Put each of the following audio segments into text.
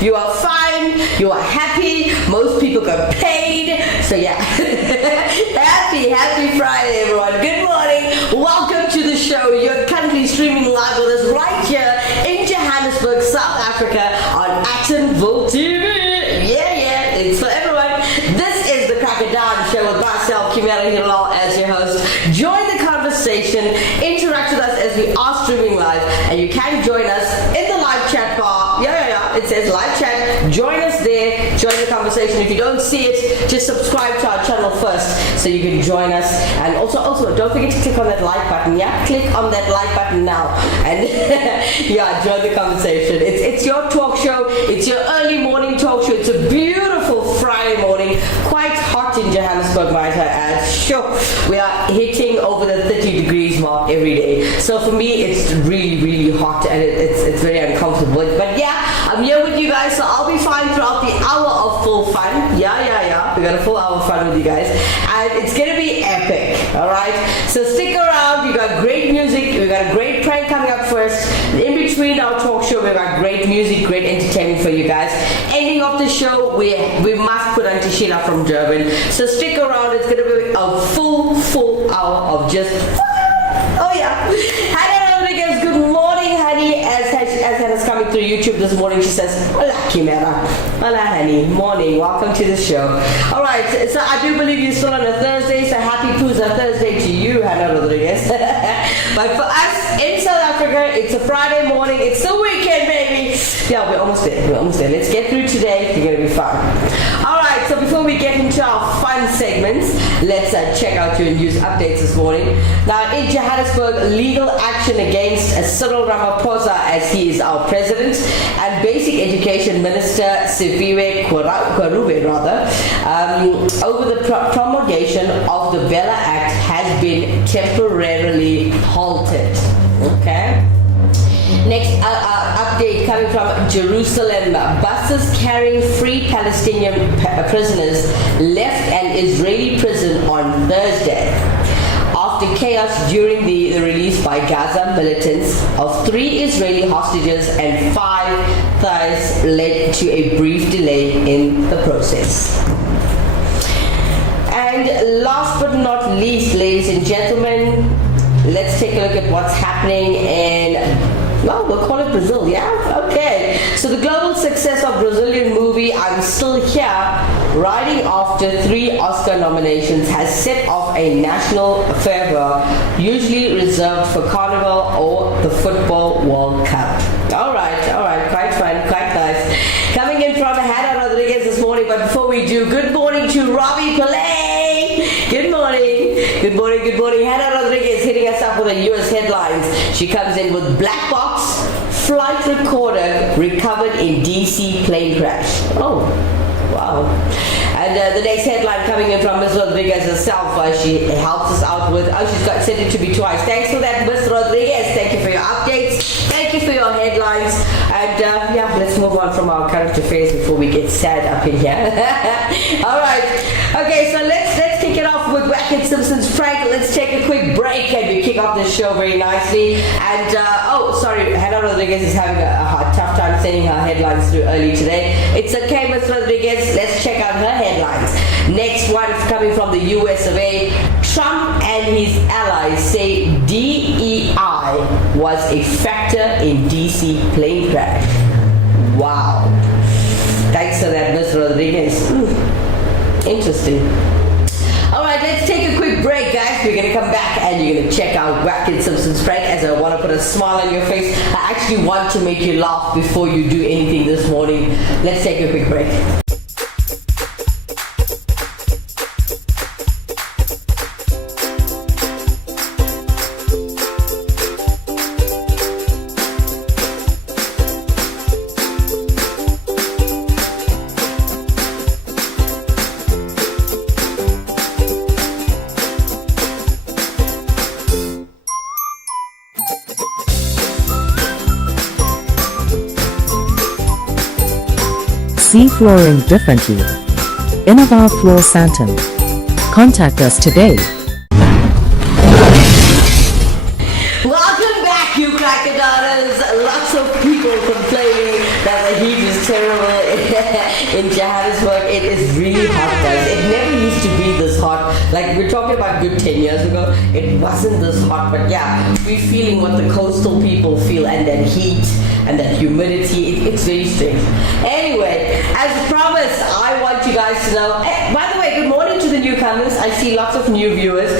you are fine, you are happy, most people got paid, so yeah. Happy Friday, everyone. Good morning, welcome to the show. You're currently streaming live with us right here in Johannesburg, South Africa on Actonville TV. Yeah, it's for everyone. This is the Cracker Down Show with myself, Kimera, Heeralal, as your host. Join the conversation, interact with us as we are streaming live, and you can join us in the live chat bar. Yeah, it says live chat. Join us there, join the conversation. If you don't see it, just subscribe to our channel first so you can join us. And also don't forget to click on that like button. Yeah, click on that like button now, and yeah, join the conversation. It's your talk show, it's your early morning talk show. It's a beautiful Friday morning, quite hot in Johannesburg, might I add. Sure, we are hitting over the 30 degrees mark every day, so for me it's really hot, and it's very uncomfortable, but yeah, I'm here with you guys, so I'll be fine throughout the hour of full fun. Yeah, we got a full hour of fun with you guys, and it's gonna be epic. All right, so stick around. We got great music, we got a great prank coming up first. In between our talk show, we got great music, great entertainment for you guys. Ending of the show, we must put on Tashina from Durban, so stick around. It's gonna be a full hour of just fun. Oh yeah. Hi Rodriguez, good morning honey. As Hannah's coming through YouTube this morning, she says, hola Kimera. Hola honey, morning, welcome to the show. Alright, so I do believe you're still on a Thursday, so happy Pooza Thursday to you, Hannah Rodriguez. But for us in South Africa, it's a Friday morning, it's the weekend baby. Yeah, we're almost there. Let's get through today, it's gonna be fun. Alright, so before we get into our fun segments, let's check out your news updates this morning. Now in Johannesburg, legal action against Cyril Ramaphosa, as he is our president, and Basic Education Minister Siviwe Kwarube over the promulgation of the Bella Act has been temporarily halted. Okay. Next update coming from Jerusalem. Buses carrying free Palestinian prisoners left an Israeli prison on Thursday after chaos during the release by Gaza militants of 3 Israeli hostages and 5 Thais led to a brief delay in the process. And last but not least, ladies and gentlemen, let's take a look at what's happening in, well, we'll call it Brazil, yeah? Okay. So the global success of Brazilian movie I'm Still Here, riding after 3 Oscar nominations, has set off a national fervor usually reserved for Carnival or the Football World Cup. Alright, quite fun, quite nice. Coming in from Hannah Rodriguez this morning, but before we do, good morning to Robbie Pillay. Good morning. Hannah Rodriguez hitting us up with the US headlines. She comes in with black box, flight recorder recovered in DC plane crash. Oh, wow. And the next headline coming in from Ms. Rodriguez herself. She helps us out with, she's got sent it to me twice. Thanks for that, Ms. Rodriguez. Thank you for your updates. Thank you for your headlines. And yeah, let's move on from our current affairs before we get sad up in here. Alright. Okay, so let's kick it off with Wackett Simpson's prank. Let's take a quick break and we kick off this show very nicely. And sorry, Hannah Rodriguez is having a tough time sending her headlines through early today. It's okay, Ms. Rodriguez. Let's check out her headlines. Next one is coming from the US of A. Trump and his allies say DEI was a factor in DC plane crash. Wow. Thanks for that, Ms. Rodriguez. Interesting. Alright, let's take a quick break, guys. We're going to come back and you're going to check out Wackett Simpson's prank, as I want to put a smile on your face. I actually want to make you laugh before you do anything this morning. Let's take a quick break. See flooring differently. Innova Floor Santam. Contact us today. Welcome back, you crocodiles. Lots of people complaining that the heat is terrible in Johannesburg. It is really hot, guys. It never used to be this hot. Like, we're talking about good 10 years ago. It wasn't this hot, but yeah, we're feeling what the coastal people feel, and that heat and that humidity. It's very strange. Anyway, as promised, I want you guys to know. By the way, good morning to the newcomers. I see lots of new viewers.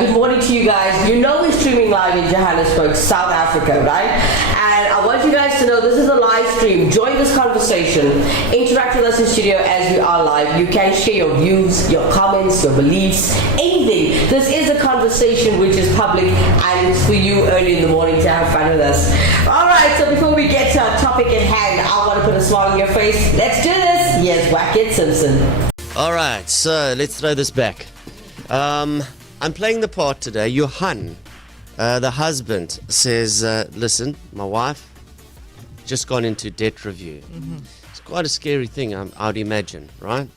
Good morning to you guys. You know we're streaming live in Johannesburg, South Africa, right? And I want you guys to know this is a live stream. Join this conversation. Interact with us in studio as we are live. You can share your views, your comments, your beliefs, anything. This is a conversation which is public, and it's for you early in the morning to have fun with us. All right, so before we get to our topic at hand, I want to put a smile on your face. Let's do this. Here's Wackett Simpson. All right, so let's throw this back. I'm playing the part today. Johan, the husband, says, listen, my wife just gone into debt review. It's quite a scary thing, I'd imagine, right?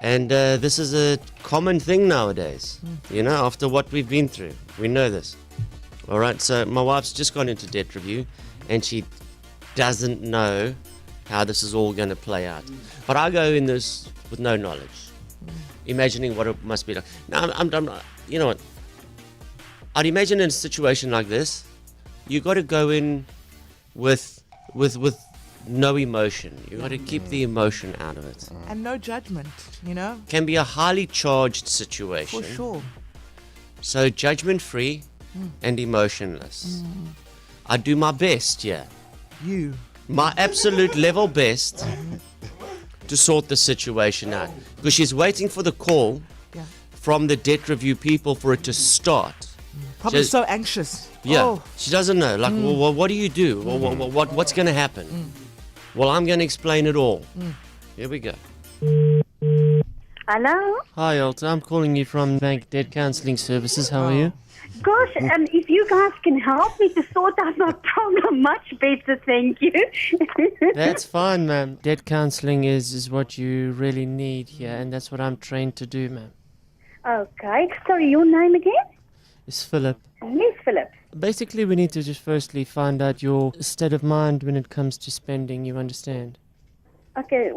And this is a common thing nowadays, you know, after what we've been through. We know this. All right, so my wife's just gone into debt review, and she doesn't know how this is all going to play out. But I go in this with no knowledge, imagining what it must be like. Now, I'm you know what? I'd imagine in a situation like this, you got to go in with no emotion. You got to keep the emotion out of it. And no judgment, you know? Can be a highly charged situation. For sure. So judgment-free and emotionless. I do my best, yeah. My absolute level best to sort the situation out. Because she's waiting for the call from the debt review people for it to start. Probably so anxious. Yeah, Oh. she doesn't know. Like, well, what do you do? Well, what's going to happen? Well, I'm going to explain it all. Here we go. Hello? Hi, Alta. I'm calling you from Bank Debt Counseling Services. How are you? Gosh, if you guys can help me to sort out my problem, much better, thank you. That's fine, ma'am. Debt counseling is what you really need here, and that's what I'm trained to do, ma'am. Okay. Sorry, your name again? It's Philip. Yes, Philip. Basically, we need to just firstly find out your state of mind when it comes to spending, you understand? Okay,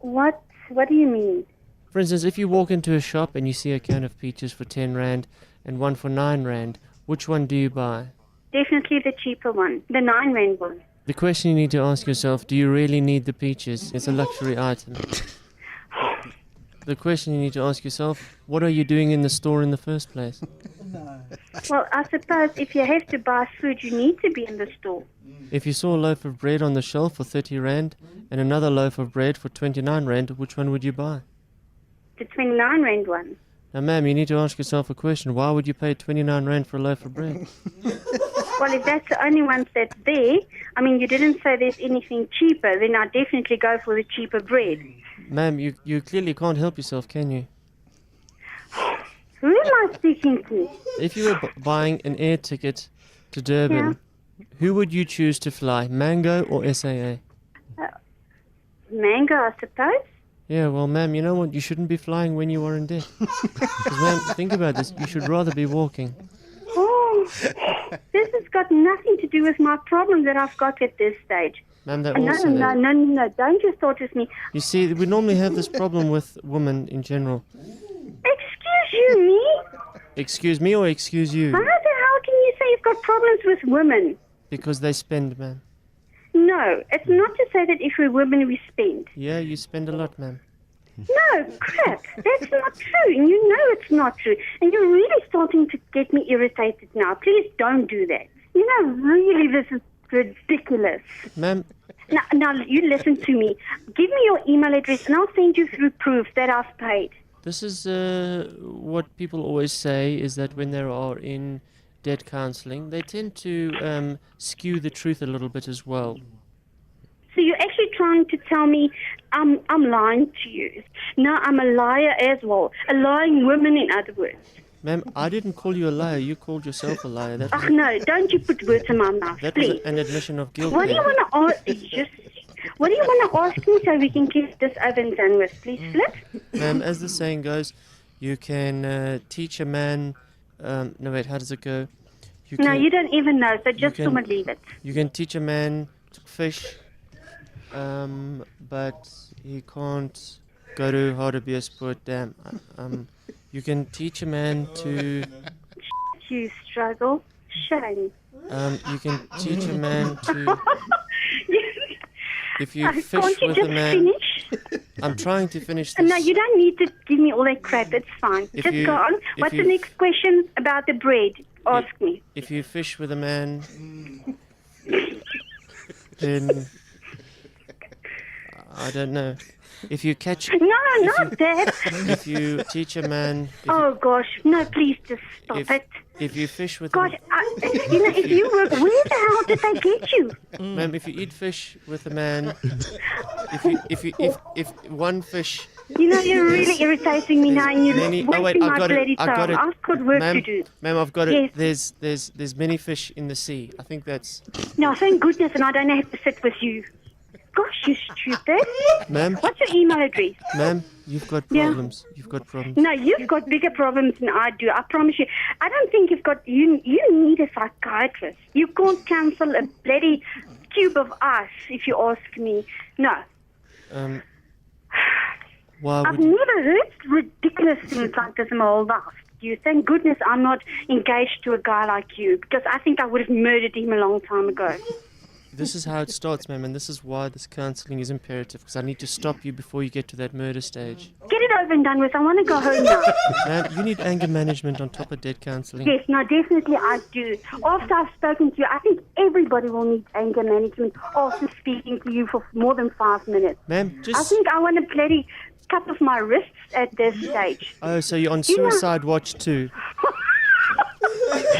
what do you mean? For instance, if you walk into a shop and you see a can of peaches for 10 Rand and one for 9 Rand, which one do you buy? Definitely the cheaper one, the 9 Rand one. The question you need to ask yourself, do you really need the peaches? It's a luxury item. The question you need to ask yourself, what are you doing in the store in the first place? Well, I suppose if you have to buy food, you need to be in the store. If you saw a loaf of bread on the shelf for 30 Rand and another loaf of bread for 29 Rand, which one would you buy? The 29 Rand one. Now, ma'am, you need to ask yourself a question. Why would you pay 29 Rand for a loaf of bread? Well, if that's the only one that's there, I mean, you didn't say there's anything cheaper, then I'd definitely go for the cheaper bread. Ma'am, you clearly can't help yourself, can you? Who am I speaking to? If you were buying an air ticket to Durban, who would you choose to fly, Mango or SAA? Mango, I suppose. Yeah, well, ma'am, you know what? You shouldn't be flying when you are in debt. 'Cause, ma'am, think about this. You should rather be walking. Oh, this has got nothing to do with my problem that I've got at this stage. Ma'am, that No, also... no, don't you start with me. You see, we normally have this problem with women in general. Excuse you, me? Excuse me or excuse you? How the hell can you say you've got problems with women? Because they spend, ma'am. No, it's not to say that if we're women we spend. Yeah, you spend a lot, ma'am. No, crap. That's not true. And you know it's not true. And you're really starting to get me irritated now. Please don't do that. You know, really, this is ridiculous. Ma'am, Now, you listen to me. Give me your email address and I'll send you through proof that I've paid. this is what people always say, is that when they are in debt counseling, they tend to skew the truth a little bit as well. So you're actually trying to tell me I'm lying to you. No, I'm a liar as well. A lying woman, in other words. Ma'am, I didn't call you a liar. You called yourself a liar. That was, No, don't you put words in my mouth, that was please. an admission of guilt. What do you there. want to ask? What do you want to ask me so we can get this over and done with, please, Flip? Ma'am, as the saying goes, you can teach a man... no, wait, how does it go? No, you don't even know, so just can- come and leave it. You can teach a man to fish, but he can't go to Hardebeespoort Dam. You can teach a man to. You struggle. Shame. You can teach a man to. If you fish Can't you with just a man. finish? I'm trying to finish this. No, you don't need to give me all that crap. It's fine. If Just you- go on. if What's you- the next question about the bread? Ask me. If you fish with a man, then I don't know. If you catch, No, not that. if you teach a man, Oh gosh, no! Please just stop if, it. if you fish with, Gosh, if you were, where the hell did they get you? ma'am, if you eat fish with a man, if one fish, You know, you're really irritating me now, and you're many. wasting Oh wait, my I've got bloody it. I've got time. it. I've got work ma'am, to do. Ma'am, I've got it. Yes. There's many fish in the sea. I think that's, No, thank goodness, and I don't have to sit with you. Gosh, you stupid. ma'am, What's your email address? ma'am, you've got Yeah. problems. You've got problems. No, you've got bigger problems than I do. I promise you. I don't think you've got. You need a psychiatrist. You can't cancel a bloody cube of ice, if you ask me. No, Why I've would you? never heard ridiculous things like this in my whole life. You thank goodness I'm not engaged to a guy like you, because I think I would have murdered him a long time ago. This is how it starts, ma'am, and this is why this counselling is imperative, because I need to stop you before you get to that murder stage. Get it over and done with. I want to go home now. Ma'am, you need anger management on top of dead counselling. Yes, no, definitely I do. After I've spoken to you, I think everybody will need anger management after speaking to you for more than 5 minutes. Ma'am, I just... think I want to bloody cut off my wrists at this stage. Oh, so you're on You know- suicide watch too.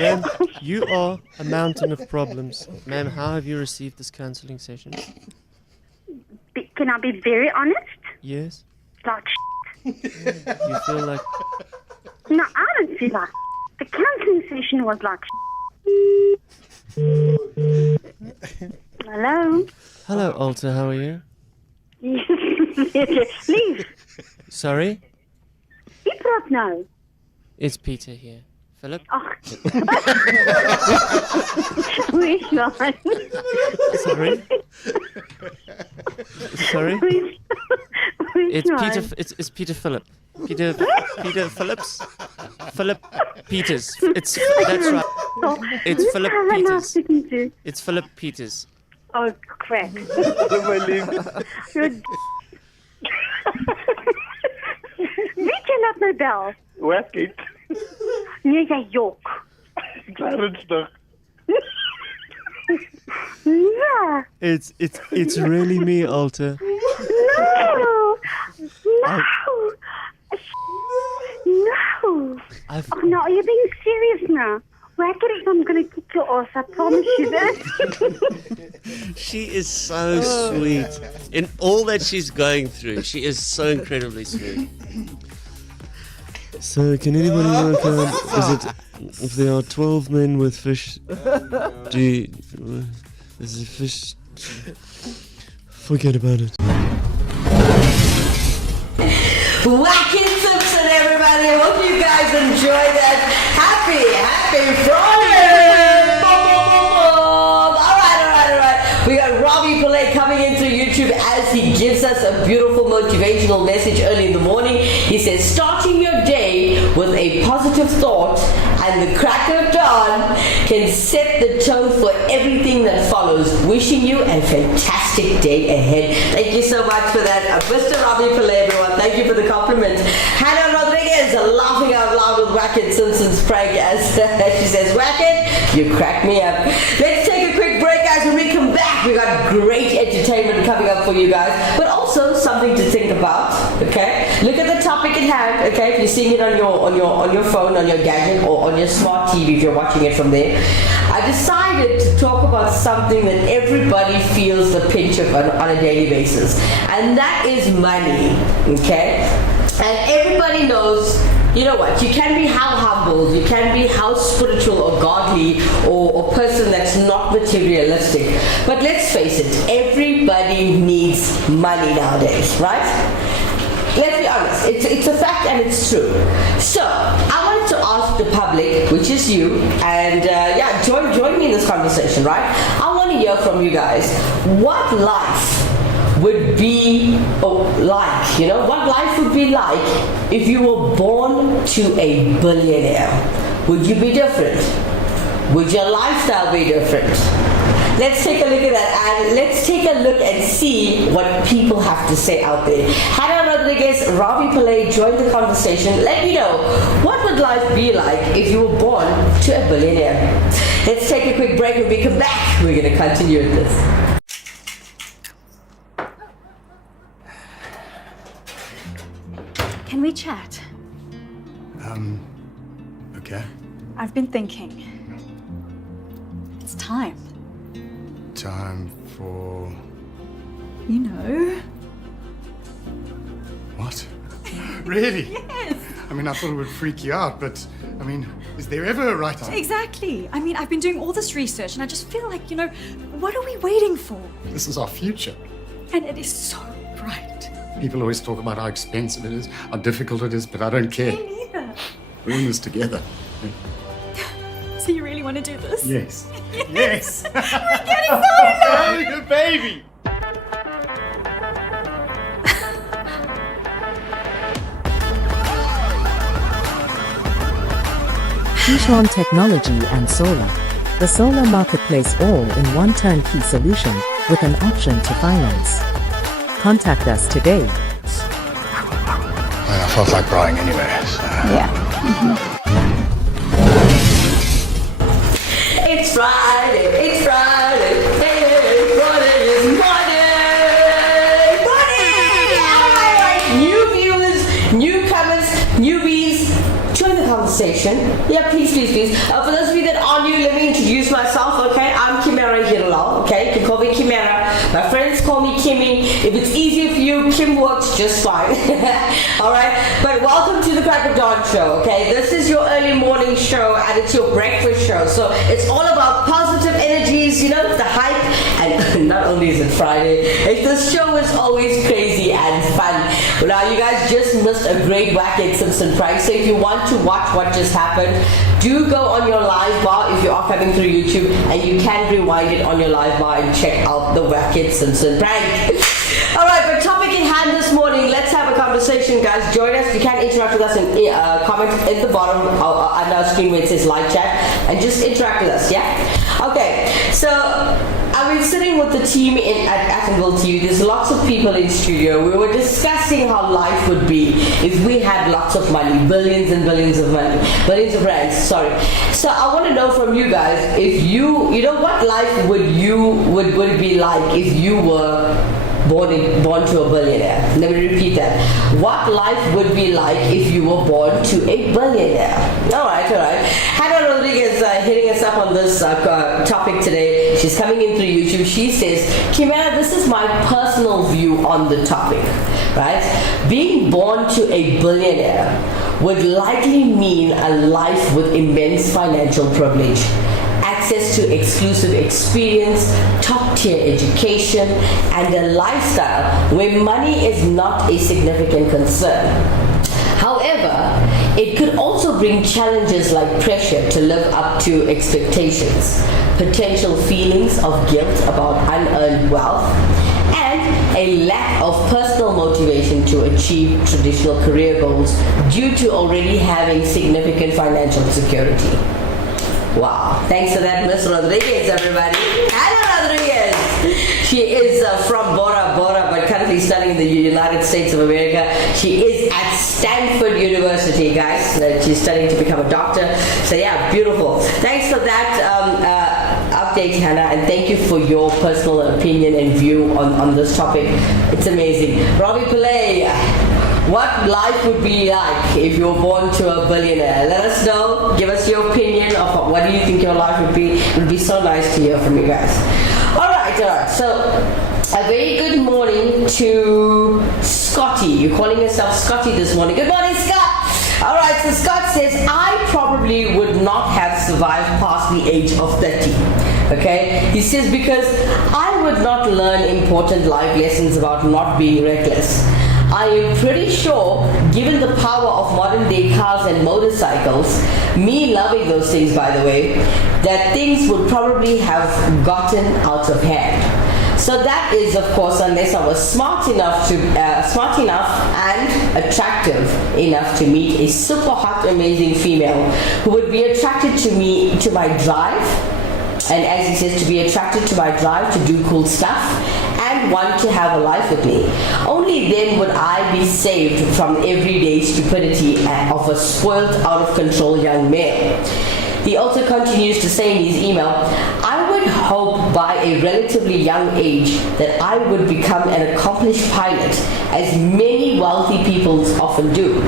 Ma'am, you are a mountain of problems. Ma'am, how have you received this counselling session? Can I be very honest? Yes? Like You feel like... no, I don't feel like the counseling session was like Hello? Hello, Alta, how are you? Leave. Sorry? Keep up now. It's Peter here. Philip? Oh. Where's Sean? Sorry? Sorry? Where's It's Sean? Peter. It's Peter Philip. Peter Phillips. Philip Peters. It's that's right. It's Who Philip the hell am I Peters. speaking to? It's Philip Peters. Oh, crap. You're Wie ken dat nou bel? Westgate. Nee, jy jok. Clarensburg. Ja. It's really me, Alta. No. No. No. I've Oh, no, are you being serious now? Whack it, I'm going to kick your ass. I promise you that. She is so sweet. In all that she's going through, she is so incredibly sweet. So, can anybody work out, if there are 12 men with fish, is the fish, forget about it. Wacky Simpson, everybody. Hope you guys enjoy that. Happy Friday! Boom, boom, boom, boom. All right. We got Robbie Pillay coming into YouTube as he gives us a beautiful motivational message early in the morning. He says, starting your day with a positive thought and the crack of dawn can set the tone for everything that follows. Wishing you a fantastic day ahead. Thank you so much for that, Mr. Robbie Pillay, everyone. Thank you for the compliment. Hannah Rodriguez laughing out loud with Wackett Simpson's prank as she says, Wackett, you crack me up. Let's take a quick break, guys. When we come back, we got great entertainment coming up for you guys, but also something to think about. Okay, look at the topic at hand. Okay, if you're seeing it on your phone, on your gadget, or on your smart TV if you're watching it from there. I decided to talk about something that everybody feels the pinch of on a daily basis, and that is money. Okay, and everybody knows. You know what? You can be how humble, you can be how spiritual or godly or person that's not materialistic. But let's face it, everybody needs money nowadays, right? Let's be honest, it's a fact and it's true. So, I wanted to ask the public, which is you, and join me in this conversation, right? I want to hear from you guys. What life would be like, you know, what life would be like if you were born to a billionaire. Would you be different? Would your lifestyle be different? Let's take a look at that, and let's take a look and see what people have to say out there. Hannah Rodriguez, Robbie Pillay, join the conversation. Let me know, what would life be like if you were born to a billionaire? Let's take a quick break. When we come back, we're going to continue with this. Can we chat? Okay. I've been thinking. It's time. Time for... You know. What? Really? Yes. I mean, I thought it would freak you out, but, I mean, is there ever a right time? Exactly. I mean, I've been doing all this research and I just feel like, you know, what are we waiting for? This is our future. And it is so bright. People always talk about how expensive it is, how difficult it is, but I don't care. Me neither. We're in this together. So you really want to do this? Yes. Yes! We're getting started! Good baby! Kishon Technology and Solar. The solar marketplace all-in-one turnkey solution with an option to finance. Contact us today. I felt like crying anyway, so... Yeah. It's Friday, it's Friday, hey, Friday is Monday! Alright, new viewers, newcomers, newbies, join the conversation. Yeah, please. For those of you that are new, let me introduce myself, okay? I'm Kimera Heeralal, okay? You can call me Kimera. My friends call me Kimmy. If it's easier for you, Kim works just fine. Alright? But welcome to the Crack of Dawn show, okay? This is your early morning show and it's your breakfast show. So it's all about positive energies, you know, the hype. And not only is it Friday, the show is always crazy and fun. Now, you guys just missed a great Wackhead Simpson prank. So if you want to watch what just happened, do go on your live bar if you are coming through YouTube, and you can rewind it on your live bar and check out the Wackhead Simpson prank. Alright, but topic in hand this morning, let's have a conversation, guys. Join us. You can interact with us and comment in the bottom on our screen where it says live chat, and just interact with us, yeah? Okay, so I've been sitting with the team at Attenville TV. There's lots of people in studio. We were discussing how life would be if we had lots of money, billions and billions of money, billions of rands, sorry. So I want to know from you guys, if you know, what life would it be like if you were born to a billionaire? Let me repeat that. What life would be like if you were born to a billionaire? Alright. Hannah Rodriguez hitting us up on this topic today. She's coming in through YouTube. She says, Kimera, this is my personal view on the topic, right? Being born to a billionaire would likely mean a life with immense financial privilege, access to exclusive experience, top-tier education, and a lifestyle where money is not a significant concern. However, it could also bring challenges like pressure to live up to expectations, potential feelings of guilt about unearned wealth, and a lack of personal motivation to achieve traditional career goals due to already having significant financial security. Wow. Thanks for that, Miss Rodriguez, everybody. Hannah Rodriguez. She is from Bora Bora, but currently studying in the United States of America. She is at Stanford University, guys. She's studying to become a doctor. So yeah, beautiful. Thanks for that update, Hannah, and thank you for your personal opinion and view on this topic. It's amazing. Robbie Pillay, what life would be like if you were born to a billionaire? Let us know. Give us your opinion of what do you think your life would be. It would be so nice to hear from you guys. Alright. So, a very good morning to Scotty. You're calling yourself Scotty this morning. Good morning, Scott. Alright, so Scott says, I probably would not have survived past the age of 30. Okay? He says, because I would not learn important life lessons about not being reckless. I am pretty sure, given the power of modern day cars and motorcycles, me loving those things by the way, that things would probably have gotten out of hand. So that is, of course, unless I was smart enough and attractive enough to meet a super hot, amazing female who would be attracted to me, to my drive, and as he says, to be attracted to my drive to do cool stuff and want to have a life with me. Only then would I be saved from everyday stupidity of a spoiled, out of control young male. He also continues to say in his email, I would hope by a relatively young age that I would become an accomplished pilot, as many wealthy people often do.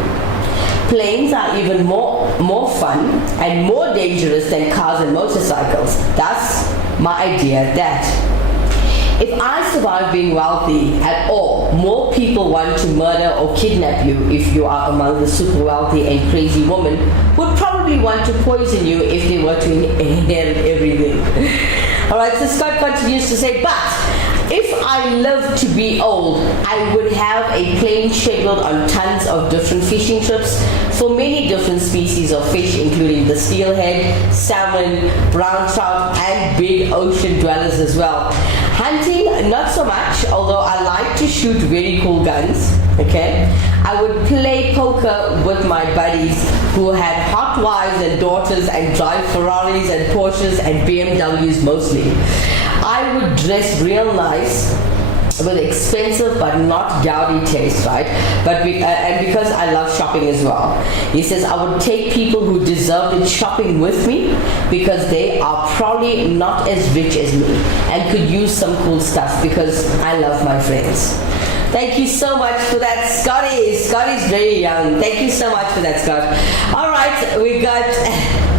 Planes are even more fun and more dangerous than cars and motorcycles. Thus, my idea that if I survive being wealthy at all, more people want to murder or kidnap you if you are among the super wealthy and crazy women would probably want to poison you if they were to inherit everything. Alright, so Scott continues to say, but if I live to be old, I would have a plane scheduled on tons of different fishing trips for many different species of fish, including the steelhead, salmon, brown trout, and big ocean dwellers as well. Hunting, not so much, although I like to shoot very cool guns, okay? I would play poker with my buddies who had hot wives and daughters and drive Ferraris and Porsches and BMWs mostly. I would dress real nice with expensive but not dowdy taste, right? And because I love shopping as well. He says I would take people who deserved it shopping with me because they are probably not as rich as me and could use some cool stuff because I love my friends. Thank you so much for that, Scotty. Scotty's very young. Thank you so much for that, Scott. All right, we got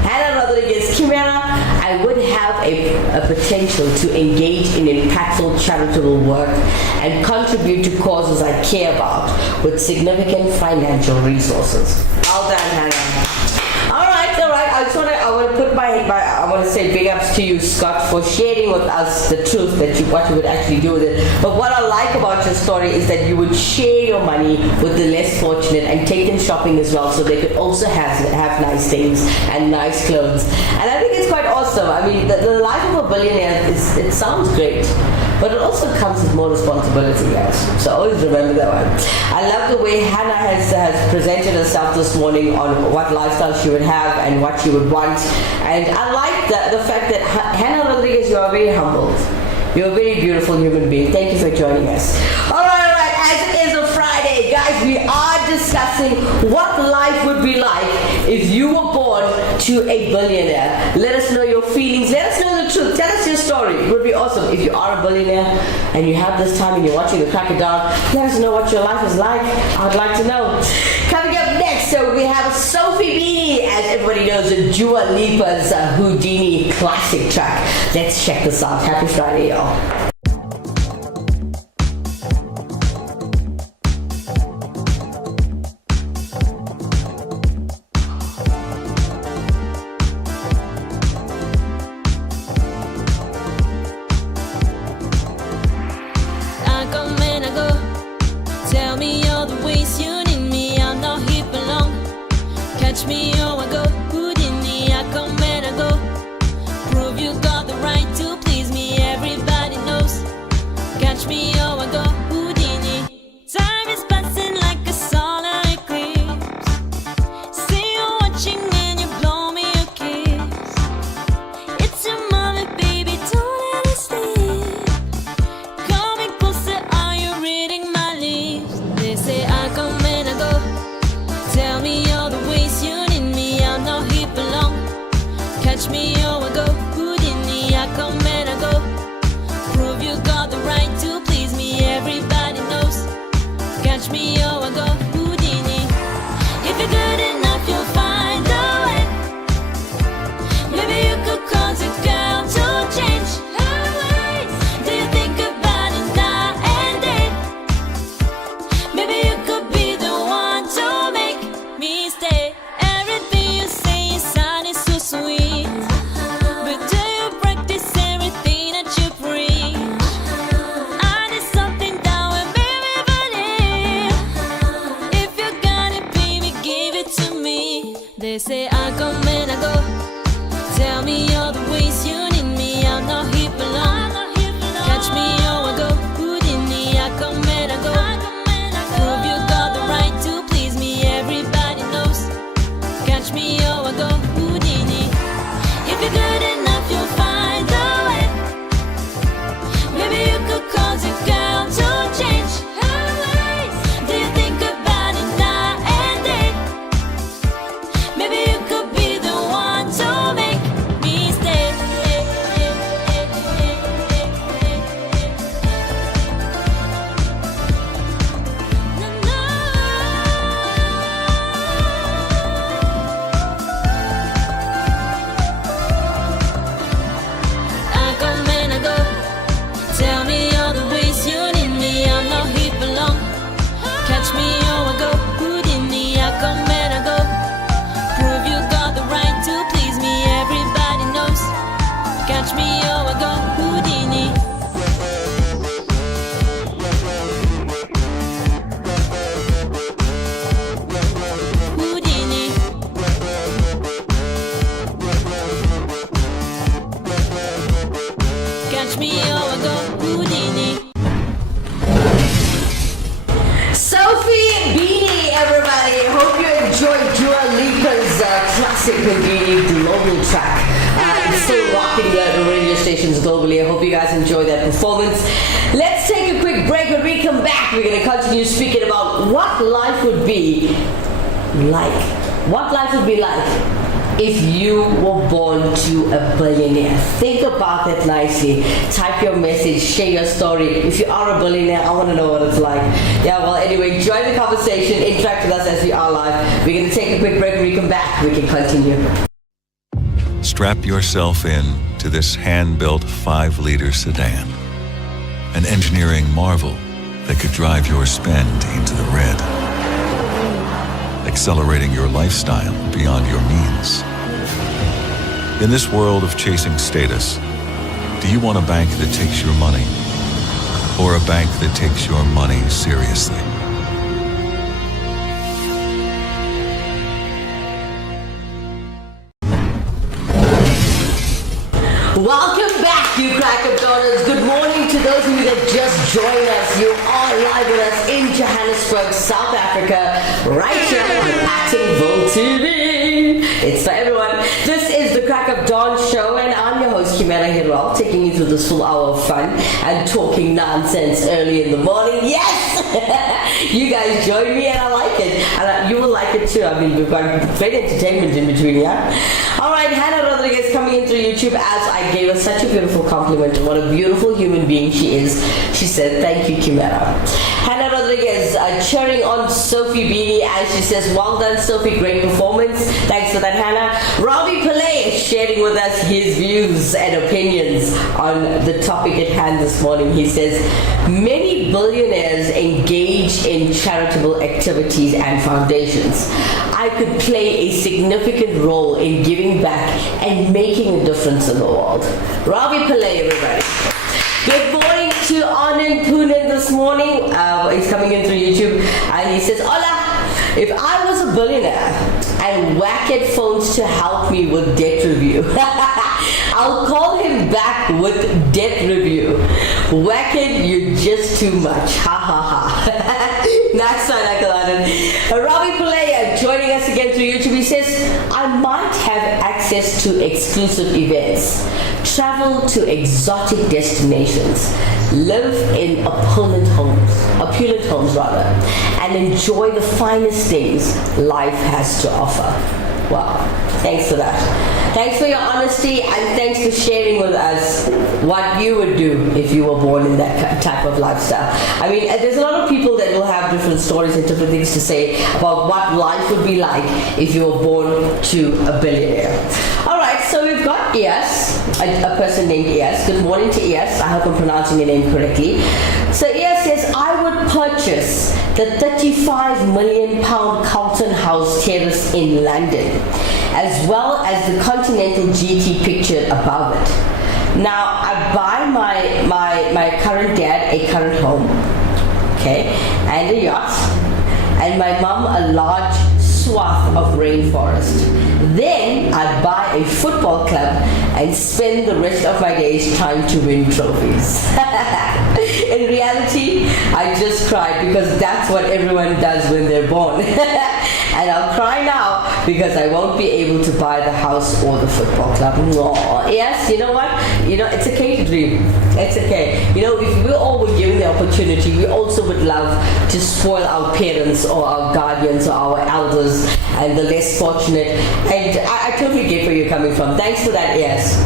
Hannah Rodriguez. Kimera, I would have a potential to engage in impactful charitable work and contribute to causes I care about with significant financial resources. Well done, Hannah. All right. I want to say big ups to you, Scott, for sharing with us the truth what you would actually do with it. But what I like about your story is that you would share your money with the less fortunate and take them shopping as well, so they could also have nice things and nice clothes. And I think it's quite awesome. I mean, the life of a billionaire it sounds great, but it also comes with more responsibility, guys. So always remember that one. I love the way Hannah has presented herself this morning on what lifestyle she would have and what she would want. And I like the fact that Hannah Rodriguez, you are very humbled. You're a very beautiful human being. Thank you for joining us. All right. As it is a Friday, guys, we are discussing what life would be like if you were born to a billionaire. Let us know your feelings. Let us know the truth. Tell us your story. It would be awesome if you are a billionaire and you have this time and you're watching the Crack It Down. Let us know what your life is like. I'd like to know. Coming up next, so we have Sophie B, as everybody knows, Dua Lipa's Houdini classic track. Let's check this out. Happy Friday, y'all. Catch me, oh I go Houdini, I come and I go. Prove you got the right to please me, everybody knows. Catch me, oh I go Houdini. Time is passing like a solar eclipse. See you watching and you blow me a kiss. It's your moment, baby, don't let it sleep. Coming closer, are you reading my lips? They say I come and I go. Tell me all the ways you need me, I'm not here for long. Catch me, oh I go Houdini, I come and I go. Prove you got the right to please me, everybody knows. Catch me, oh I go Houdini. If you're good enough, you'll find a way. Maybe you could cause a girl to change her ways. Do you think about it night and day? Maybe you could be the one to make me stay. Everything you say is so sweet, but do you practice everything that you preach? I need something that will make me believe. If you got it, baby, give it to me. They say I come and I go. Tell me all the ways you need me, I'm not here for long. Catch me, oh back. We're going to continue speaking about what life would be like. What life would be like if you were born to a billionaire. Think about that nicely. Type your message, share your story. If you are a billionaire, I want to know what it's like. Yeah, well, anyway, join the conversation, interact with us as we are live. We're going to take a quick break. When we come back, we can continue. Strap yourself in to this hand-built 5-liter sedan. An engineering marvel that could drive your spend into the red. Accelerating your lifestyle beyond your means. In this world of chasing status, do you want a bank that takes your money or a bank that takes your money seriously? Welcome back, you crack of daughters. Good morning to those of you that just joined us. You are live with us in Johannesburg, South Africa, right here on Actonville TV. It's for everyone. This is the Crack of Dawn show, and I'm your host, Kimera Heeralal, taking you through this full hour of fun and talking nonsense early in the morning. Yes! You guys join me, and I like it. And you will like it too. I mean, we've got great entertainment in between, yeah? All right, Hannah Rodriguez coming in through YouTube as I gave her such a beautiful compliment and what a beautiful human being she is. She said, thank you, Kimera. Hannah Rodriguez cheering on Sophie Beanie as she says, well done, Sophie, great performance. Thanks for that, Hannah. Robbie Pillay sharing with us his views and opinions on the topic at hand this morning. He says, many billionaires engage in charitable activities and foundations. I could play a significant role in giving back and making a difference in the world. Robbie Pillay, everybody. Good morning to Anand Poonen this morning. He's coming in through YouTube and he says, hola, if I was a billionaire and Wackett phones to help me with debt review, I'll call him back with debt review. Wackett, you're just too much. Ha ha ha. Next one, Robbie Pillay joining us again through YouTube. He says, I might have access to exclusive events, travel to exotic destinations, live in opulent homes rather, and enjoy the finest things life has to offer. Wow, thanks for that. Thanks for your honesty and thanks for sharing with us what you would do if you were born in that type of lifestyle. I mean, there's a lot of people that will have different stories and different things to say about what life would be like if you were born to a billionaire. All right, so we've got Ias, a person named Ias. Good morning to Ias. I hope I'm pronouncing your name correctly. So Ias says, I would purchase the £35 million Carlton House Terrace in London, as well as the Continental GT pictured above it. Now, I buy my current dad a current home, okay, and a yacht, and my mum a large swath of rainforest. Then I buy a football club and spend the rest of my days trying to win trophies. In reality, I just cried because that's what everyone does when they're born. And I'll cry now because I won't be able to buy the house or the football club. Aww. Yes, you know what? You know, it's okay to dream. It's okay. You know, if we all were given the opportunity, we also would love to spoil our parents or our guardians or our elders and the less fortunate. And I totally get where you're coming from. Thanks for that, yes.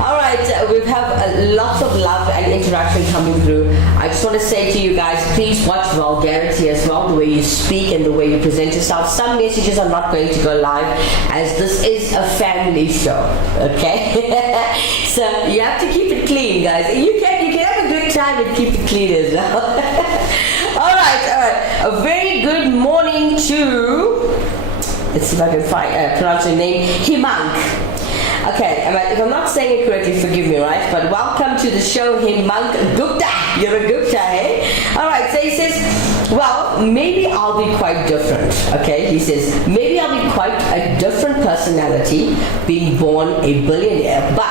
All right, we have lots of love and interaction coming through. I just want to say to you guys, please watch vulgarity as well, the way you speak and the way you present yourself. Some messages are not going to go live as this is a family show, okay? So you have to keep it clean, guys. You can have a good time and keep it clean as well. All right. A very good morning to, let's see if I can pronounce your name, Himang. Okay, if I'm not saying it correctly, forgive me, right? But welcome to the show, Himang Gupta. You're a Gupta, hey? Alright, so he says, well, maybe I'll be quite different, okay? He says, maybe I'll be quite a different personality being born a billionaire, but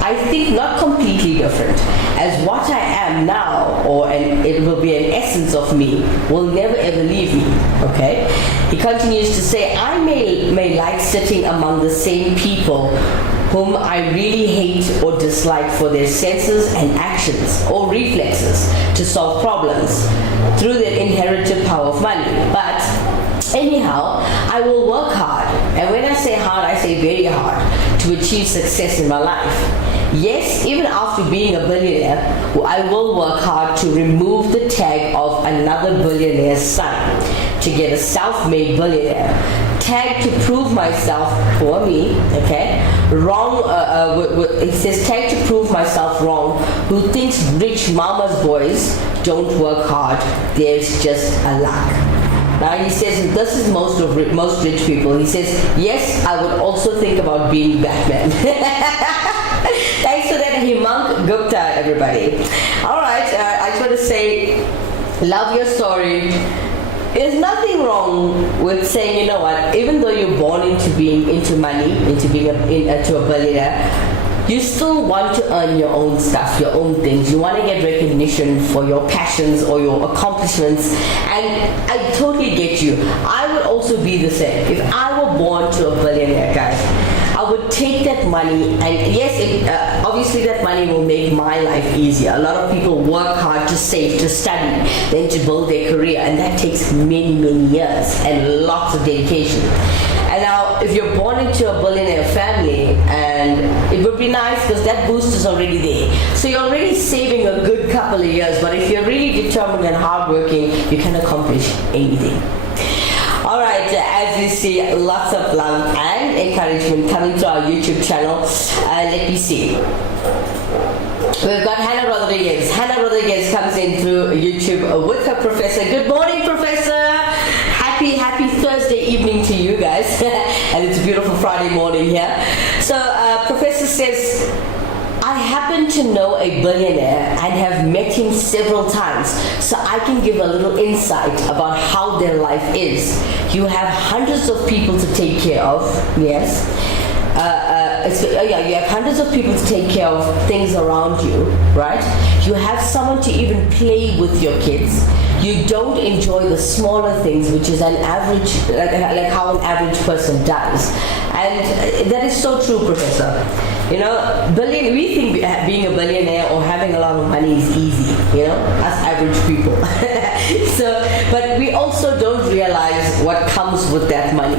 I think not completely different, as what I am now, and it will be an essence of me, will never ever leave me, okay? He continues to say, I may like sitting among the same people whom I really hate or dislike for their senses and actions or reflexes to solve problems through their inherited power of money. But anyhow, I will work hard, and when I say hard, I say very hard, to achieve success in my life. Yes, even after being a billionaire, I will work hard to remove the tag of another billionaire's son to get a self-made billionaire. Tag to prove myself for me, okay? Wrong, it says tag to prove myself wrong, who thinks rich mama's boys don't work hard, there's just a luck. Now he says, this is most rich people. He says, yes, I would also think about being Batman. Thanks for that, Himang Gupta, everybody. All right, I just want to say, love your story. There's nothing wrong with saying, you know what, even though you're born into money, into being into a billionaire, you still want to earn your own stuff, your own things. You want to get recognition for your passions or your accomplishments. And I totally get you. I would also be the same. If I were born to a billionaire, guys, I would take that money, and yes, obviously that money will make my life easier. A lot of people work hard to save, to study, then to build their career, and that takes many, many years and lots of dedication. And now, if you're born into a billionaire family, and it would be nice because that boost is already there. So you're already saving a good couple of years, but if you're really determined and hardworking, you can accomplish anything. All right, as you see, lots of love and encouragement coming to our YouTube channel. Let me see. We've got Hannah Rodriguez. Hannah Rodriguez comes in through YouTube with her professor. Good morning, Professor. Happy Thursday evening to you guys. And it's a beautiful Friday morning here. So, Professor says, I happen to know a billionaire and have met him several times, so I can give a little insight about how their life is. You have hundreds of people to take care of, yes. You have hundreds of people to take care of things around you, right? You have someone to even play with your kids. You don't enjoy the smaller things, which is an average, like how an average person does. And that is so true, Professor. You know, we think being a billionaire or having a lot of money is easy, you know, as average people. But we also don't realize what comes with that money.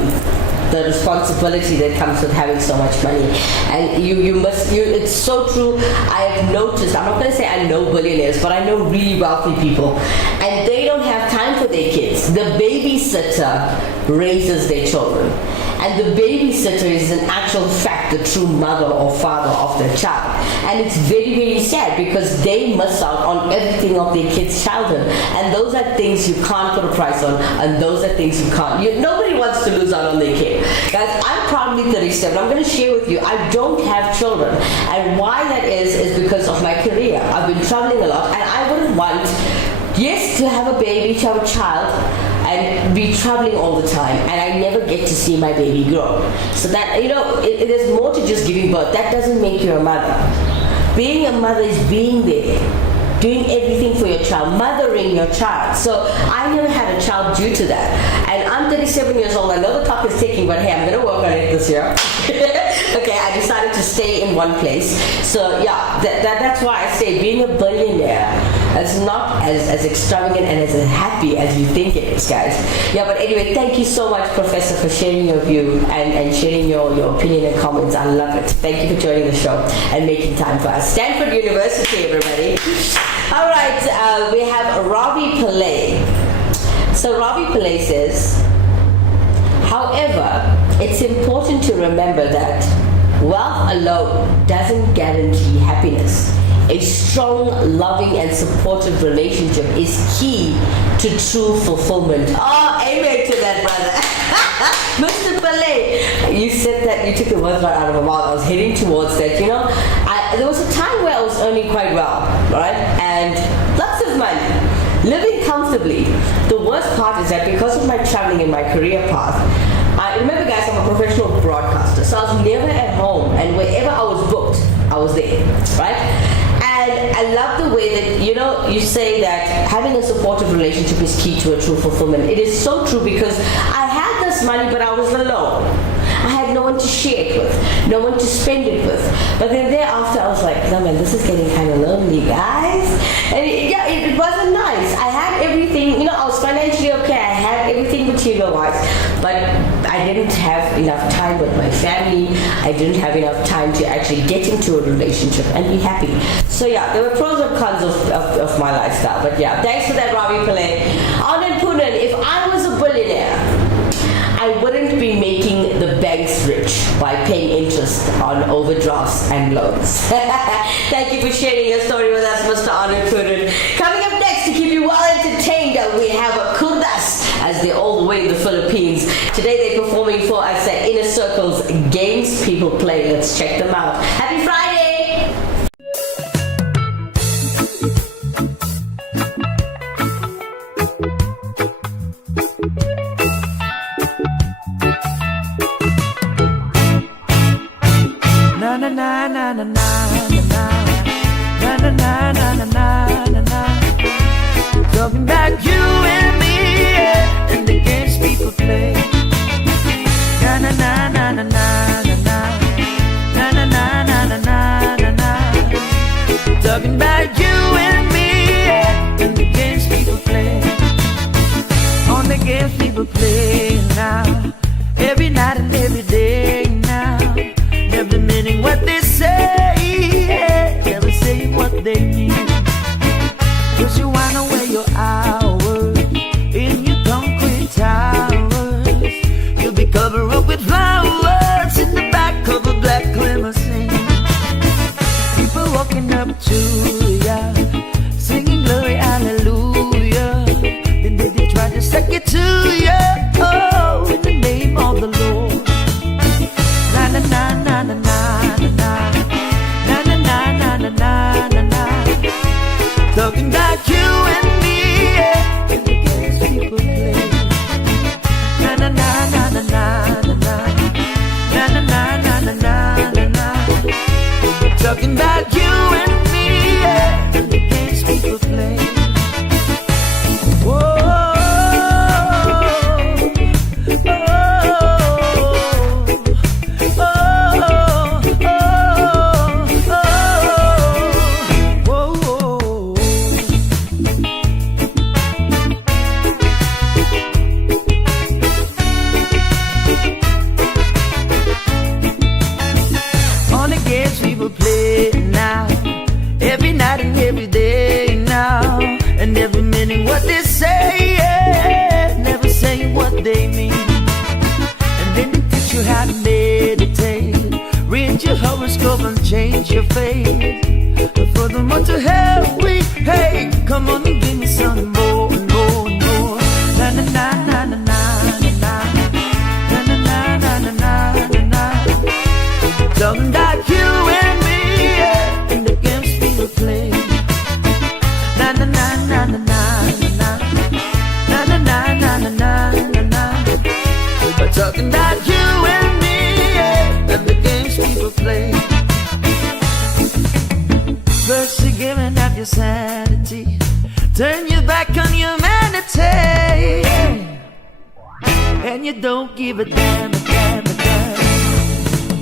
The responsibility that comes with having so much money. And it's so true. I have noticed, I'm not going to say I know billionaires, but I know really wealthy people. And they don't have time for their kids. The babysitter raises their children. And the babysitter is in actual fact the true mother or father of their child. And it's very, very sad because they miss out on everything of their kid's childhood. And those are things you can't put a price on, and those are things you can't. Nobody wants to lose out on their kid. Guys, I'm proudly 37. I'm going to share with you, I don't have children. And why that is because of my career. I've been traveling a lot, and I wouldn't want, yes, to have a baby, to have a child, and be traveling all the time, and I never get to see my baby grow. So that, there's more to just giving birth. That doesn't make you a mother. Being a mother is being there, doing everything for your child, mothering your child. So I never had a child due to that. And I'm 37 years old. I know the clock is ticking, but hey, I'm going to work on it this year. Okay, I decided to stay in one place. So yeah, that's why I say being a billionaire is not as extravagant and as happy as you think it is, guys. Yeah, but anyway, thank you so much, Professor, for sharing your view and sharing your opinion and comments. I love it. Thank you for joining the show and making time for us. Stanford University, everybody. All right, we have Ravi Pillai. So Ravi Pillai says, however, it's important to remember that wealth alone doesn't guarantee happiness. A strong, loving, and supportive relationship is key to true fulfillment. Oh, amen to that, brother. Mr. Pillai, you said that, you took the words right out of my mouth. I was heading towards that. There was a time where I was earning quite well, right? And lots of money, living comfortably. The worst part is that because of my traveling and my career path, I remember, guys, I'm a professional broadcaster, so I was never at home, and wherever I was booked, I was there, right? And I love the way that, you say that having a supportive relationship is key to a true fulfillment. It is so true because I had this money, but I was alone. I had no one to share it with, no one to spend it with. But then thereafter, I was like, no man, this is getting kind of lonely, guys. And it wasn't wise, but I didn't have enough time with my family. I didn't have enough time to actually get into a relationship and be happy. So yeah, there were pros and cons of my lifestyle. But yeah, thanks for that, Ravi Pillai. Anand Poonen, if I was a billionaire, I wouldn't be making the banks rich by paying interest on overdrafts and loans. Thank you for sharing your story with us, Mr. Anand Poonen. Coming up next to keep you well entertained, we have a Kurdas, as they're all the way in the Philippines. Today they're performing for us at Inner Circle's games people play. Let's check them out. Happy Friday! Na na na na na na na na na na na na na na. Talking about you and me, yeah, and the games people play. Na na na na na na na na na na na na na na na. Talking about you and me, yeah, and the games people play. On the games people play now, every night and every day now. Never meaning what they say, yeah, never saying what they mean. Cause you wanna wear your hours in your concrete towers. You'll be covered up with flowers in the back of a black limousine. People walking up to ya, singing glory, hallelujah. Then they try to suck it to ya, oh, in the name of the Lord. Na na na na na na na na na na na na na na na. Talking about you and me, yeah, and the games people play. Na na na na na na na na na na na na na na. Talking about you and me, yeah, and the games people play. Whoa. What they say, yeah, never saying what they mean. And then they teach you how to meditate, read your horoscope and change your fate. But furthermore to hell we, hey, come on and give me some more and more and more. Na na na na na na na na na na na na na na na. Talking about you and me, yeah, and the games people play. Na na na na na na. Talking about you and me, yeah, and the games people play. First you're giving up your sanity, turn your back on humanity, and you don't give a damn, a damn, a damn.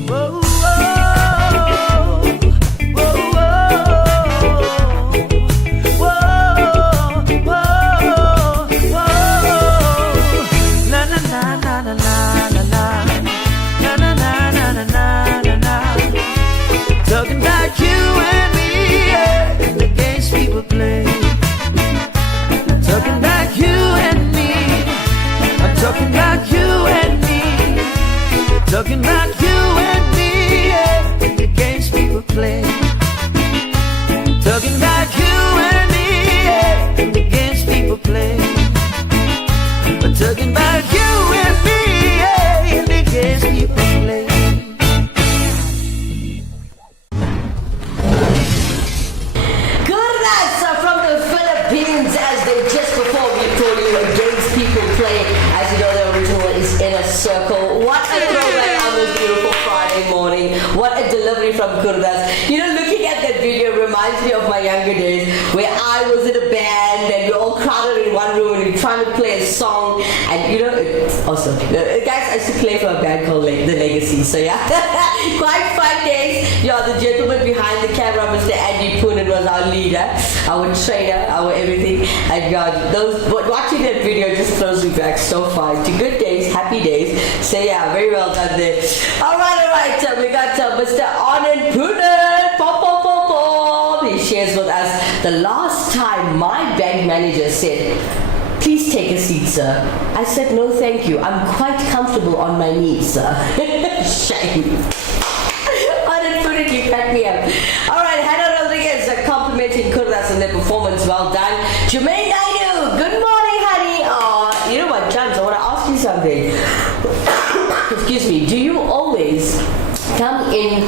Whoa, whoa, whoa, whoa, whoa, whoa, whoa. Na na na na na na. Talking about you and me, yeah, and the games people play. Talking about you and me. I'm talking about you and me. Talking about you and me, yeah, and the games people play. Talking about you and me, yeah, and the games people play. Talking about you and me, yeah, and the games people play. Circle. What a throwback on this beautiful Friday morning. What a delivery from Kurdas. You know, looking at that video reminds me of my younger days where I was in a band and we're all crowded in one room and we're trying to play a song, and you know, it's awesome. Guys, I used to play for a band called The Legacy, so yeah. Quite fun days. Yeah, the gentleman behind the camera, Mr. Andy Poon, Poonen was our leader, our trainer, our everything. And God, watching that video just throws me back so far to good days, happy days. So yeah, very well done there. All right. So we got Mr. Anand Poonen. Pop, pop, pop, pop. He shares with us the last time my bank manager said, "Please take a seat, sir." I said, "No, thank you. I'm quite comfortable on my knees, sir." Shame. I didn't put it, you cracked me up. All right, Hannah Rodriguez complimenting Kurdas on their performance. Well done. Jermaine Naidu, good morning, honey. Oh, you know what, James, I want to ask you something. Excuse me. Do you always come in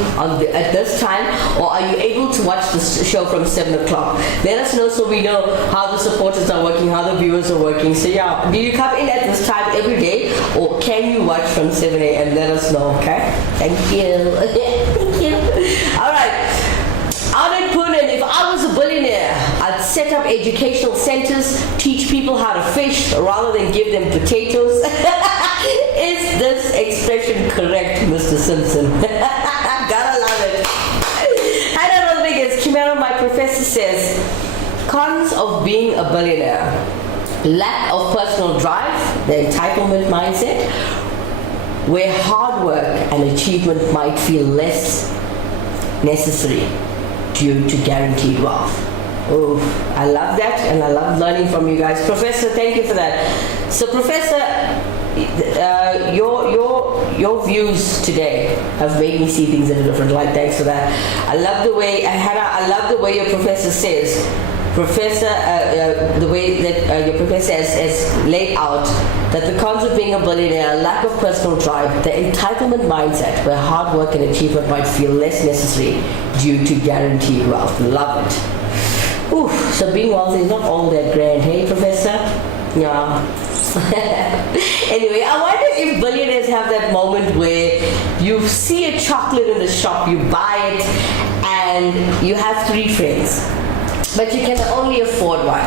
at this time, or are you able to watch the show from 7 o'clock? Let us know so we know how the supporters are working, how the viewers are working. So yeah, do you come in at this time every day, or can you watch from 7 a.m.? Let us know, okay? Thank you. Thank you. All right. Anand Poonen, if I was a billionaire, I'd set up educational centers, teach people how to fish rather than give them potatoes. Is this expression correct, Mr. Simpson? Gotta love it. Hannah Rodriguez, Kimera, my professor says, cons of being a billionaire: lack of personal drive, the entitlement mindset, where hard work and achievement might feel less necessary due to guaranteed wealth. Oh, I love that, and I love learning from you guys. Professor, thank you for that. So, Professor, your views today have made me see things in a different light. Thanks for that. I love the way, Hannah, I love the way your professor says, the way that your professor has laid out that the cons of being a billionaire: lack of personal drive, the entitlement mindset, where hard work and achievement might feel less necessary due to guaranteed wealth. Love it. Ooh, so being wealthy is not all that grand, hey, Professor? Yeah. Anyway, I wonder if billionaires have that moment where you see a chocolate in the shop, you buy it, and you have 3 friends, but you can only afford one.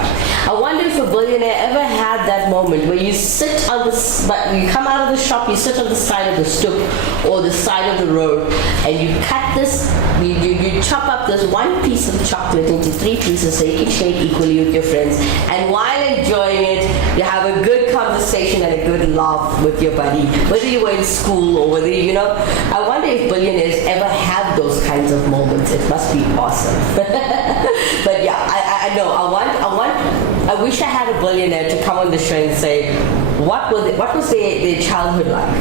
I wonder if a billionaire ever had that moment where you sit on you come out of the shop, you sit on the side of the stoop or the side of the road, and you cut this, you chop up this one piece of chocolate into 3 pieces so you can share it equally with your friends, and while enjoying it, you have a good conversation and a good laugh with your buddy, whether you were in school or whether I wonder if billionaires ever have those kinds of moments. It must be awesome. But yeah, I know. I wish I had a billionaire to come on the show and say, what was their childhood like?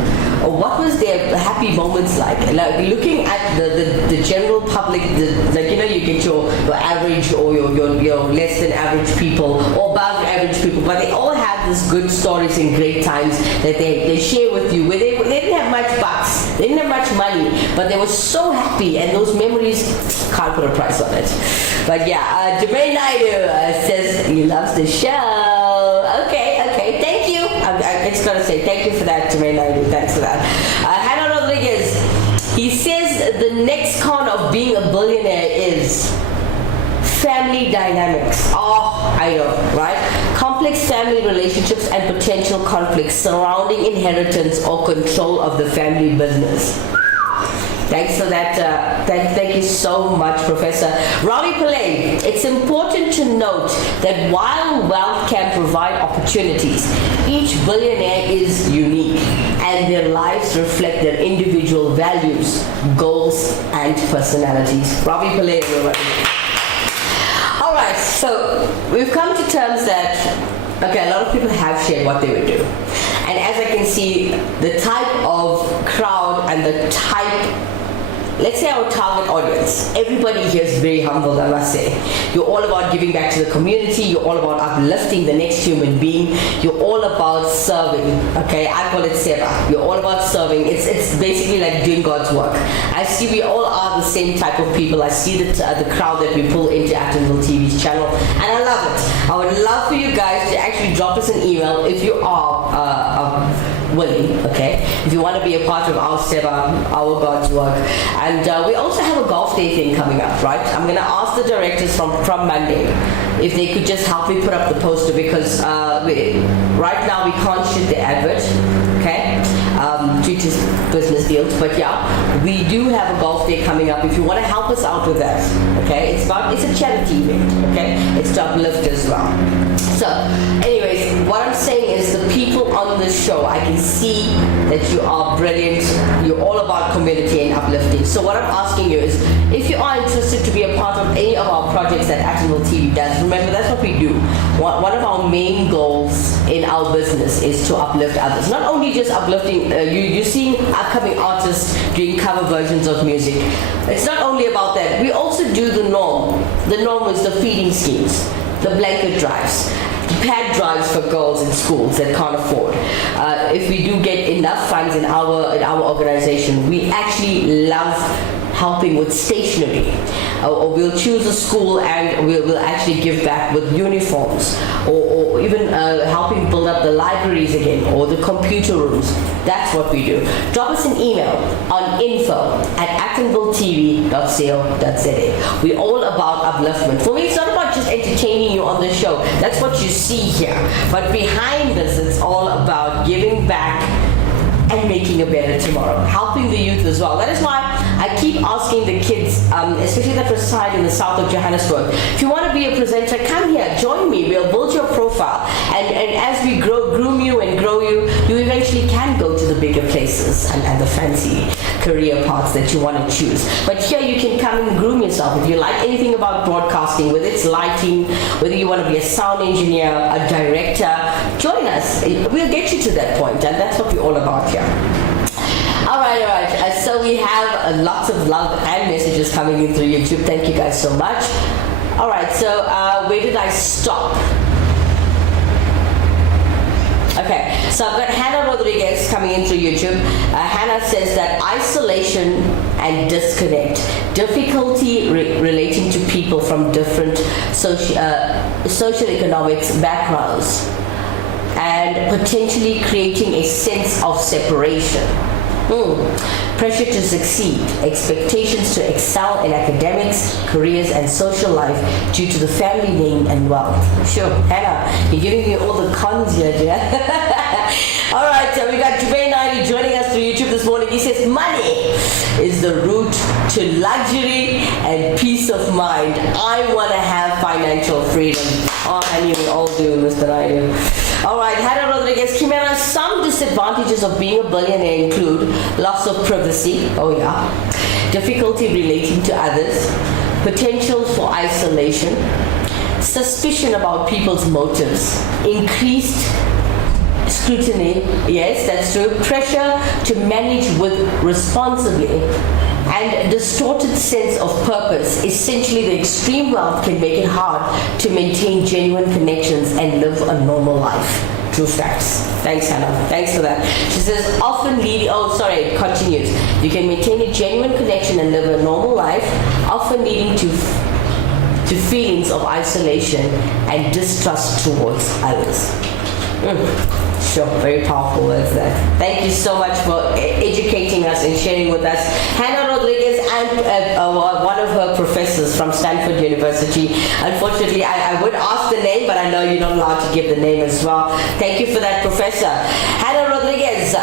Or what was their happy moments like? Like looking at the general public, you get your average or your less than average people or above average people, but they all have these good stories and great times that they share with you, where they didn't have much bucks, they didn't have much money, but they were so happy, and those memories, can't put a price on it. But yeah, Jermaine Naidu says he loves the show. Okay, thank you. I just gotta say thank you for that, Jermaine Naidu. Thanks for that. Hannah Rodriguez, he says the next con of being a billionaire is family dynamics. Oh, I know, right? Complex family relationships and potential conflicts surrounding inheritance or control of the family business. Thanks for that. Thank you so much, Professor. Ravi Pillai, it's important to note that while wealth can provide opportunities, each billionaire is unique and their lives reflect their individual values, goals, and personalities. Ravi Pillai, everyone. All right, so we've come to terms that, a lot of people have shared what they would do. And as I can see, the type of crowd and the type, let's say our target audience, everybody here is very humble, I must say. You're all about giving back to the community. You're all about uplifting the next human being. You're all about serving, okay? I call it seva. You're all about serving. It's basically like doing God's work. I see we all are the same type of people. I see the crowd that we pull into Actonville TV's channel, and I love it. I would love for you guys to actually drop us an email if you are willing, okay? If you want to be a part of our seva, our God's work. And we also have a golf day thing coming up, right? I'm going to ask the directors from Monday if they could just help me put up the poster, because right now we can't shoot the advert, okay? due to business deals. But yeah, we do have a golf day coming up. If you want to help us out with that, okay, it's a charity event, okay, it's to uplift as well. So, anyways, what I'm saying is the people on the show, I can see that you are brilliant. You're all about community and uplifting. So what I'm asking you is, if you are interested to be a part of any of our projects that Actionville TV does, remember that's what we do. One of our main goals in our business is to uplift others. Not only just uplifting, you're seeing upcoming artists doing cover versions of music. It's not only about that. We also do the norm. The norm is the feeding schemes, the blanket drives, pad drives for girls in schools that can't afford. If we do get enough funds in our organization, we actually love helping with stationery, or we'll choose a school and we'll actually give back with uniforms, or even helping build up the libraries again, or the computer rooms. That's what we do. Drop us an email on info@actonvilletv.co.za. We're all about upliftment. For me, it's not about just entertaining you on the show. That's what you see here. But behind this, it's all about giving back and making a better tomorrow, helping the youth as well. That is why I keep asking the kids, especially that reside in the south of Johannesburg, if you want to be a presenter, come here, join me, we'll build your profile. And as we groom you and grow you, you eventually can go to the bigger places and the fancy career paths that you want to choose. But here you can come and groom yourself. If you like anything about broadcasting, whether it's lighting, whether you want to be a sound engineer, a director, join us. We'll get you to that point, and that's what we're all about here. All right. So we have lots of love and messages coming in through YouTube. Thank you guys so much. All right, so where did I stop? Okay, so I've got Hannah Rodriguez coming in through YouTube. Hannah says that isolation and disconnect, difficulty relating to people from different socioeconomic backgrounds, and potentially creating a sense of separation. Pressure to succeed, expectations to excel in academics, careers, and social life due to the family name and wealth. Sure, Hannah, you're giving me all the cons here, dear. All right, so we got Jermaine Naidoo joining us through YouTube this morning. He says, money is the route to luxury and peace of mind. I want to have financial freedom. Oh, honey, we all do, Mr. Naidoo. All right, Heeralal Rodriguez, Kimera, some disadvantages of being a billionaire include loss of privacy, oh yeah, difficulty relating to others, potential for isolation, suspicion about people's motives, increased scrutiny, yes, that's true, pressure to manage with responsibly, and distorted sense of purpose. Essentially, the extreme wealth can make it hard to maintain genuine connections and live a normal life. True facts. Thanks, Hannah. Thanks for that. She says, it continues. You can maintain a genuine connection and live a normal life, often leading to feelings of isolation and distrust towards others. Sure, very powerful words there. Thank you so much for educating us and sharing with us. Hannah Rodriguez and one of her professors from Stanford University. Unfortunately, I would ask the name, but I know you're not allowed to give the name as well. Thank you for that, Professor. Hannah Rodriguez,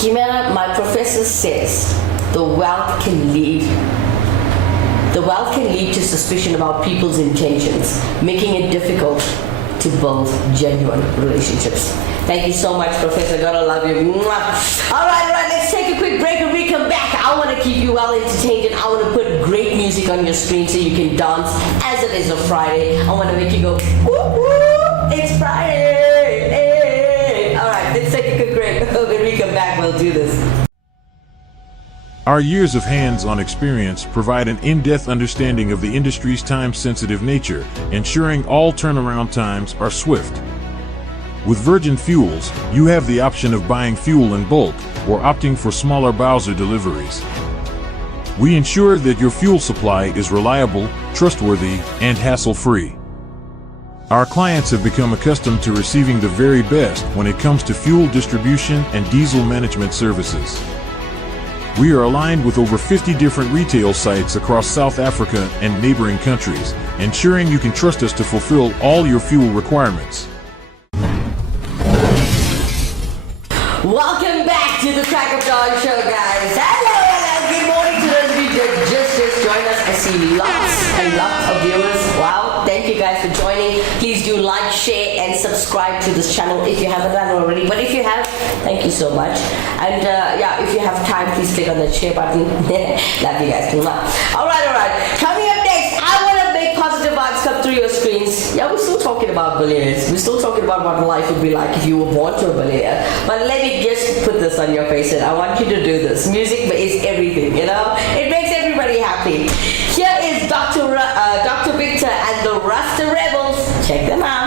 Kimera, my professor says the wealth can lead to suspicion about people's intentions, making it difficult to build genuine relationships. Thank you so much, Professor. Gotta love you. Mwah. All right, let's take a quick break and we come back. I want to keep you well entertained and I want to put great music on your screen so you can dance as it is a Friday. I want to make you go, whoop, whoop, it's Friday. Hey. All right, let's take a quick break. When we come back, we'll do this. Our years of hands-on experience provide an in-depth understanding of the industry's time-sensitive nature, ensuring all turnaround times are swift. With Virgin Fuels, you have the option of buying fuel in bulk or opting for smaller Bowser deliveries. We ensure that your fuel supply is reliable, trustworthy, and hassle-free. Our clients have become accustomed to receiving the very best when it comes to fuel distribution and diesel management services. We are aligned with over 50 different retail sites across South Africa and neighboring countries, ensuring you can trust us to fulfill all your fuel requirements. Welcome back to the Crack of Dawn show, guys. Hello, good morning to those of you that just joined us. I see lots and lots of viewers. Wow, thank you guys for joining. Please do like, share, and subscribe to this channel if you haven't done already. But if you have, thank you so much. And yeah, if you have time, please click on the share button. Love you guys. All right. Coming up next, I want to make positive vibes come through your screens. Yeah, we're still talking about billionaires. We're still talking about what life would be like if you were born to a billionaire. But let me just put this on your face, and I want you to do this. Music is everything, you know? It makes everybody happy. Here is Dr. Victor and the Rasta Rebels. Check them out.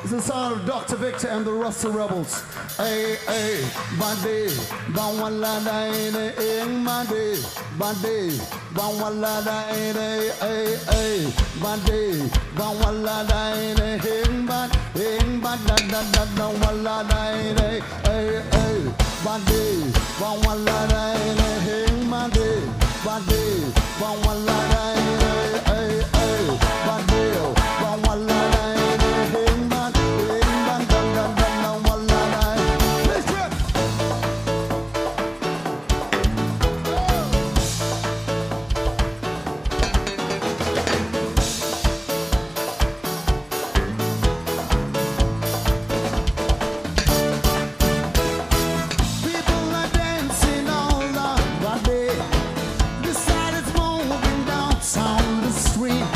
It's the sound of Dr. Victor and the Rasta Rebels. ay, bade, bawala da ere, bade, bade, bawala da ere, ay, bade, bawala da ere, bad, da wala da ere, ay, bade, bawala da ere, bade, bawala da ere, ay, bade, bawala da ere, bad, da wala da ere. People are dancing all the body. The side is moving downtown the street.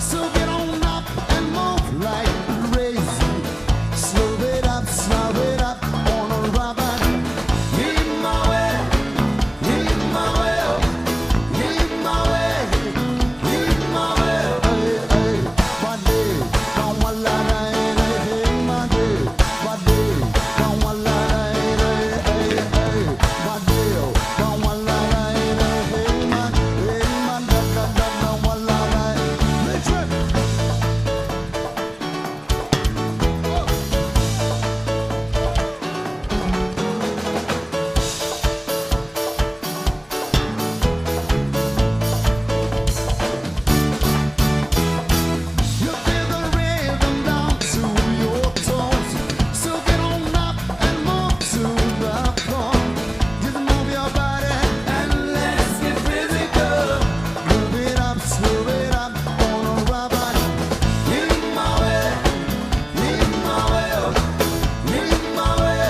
So get on up and move like crazy. Slow it up on a rubber. Lead my way, lead my way, lead my way, lead my way. Hey, hey, body, don't want la la, hey, body, body, don't want la la, hey, hey, body, don't want la la, hey, man, don't want la la. Let's rip. You feel the rhythm down to your toes. So get on up and move to the floor. Just move your body and let's get physical. Move it up, slow it up on a rubber. Lead my way, lead my way, lead my way,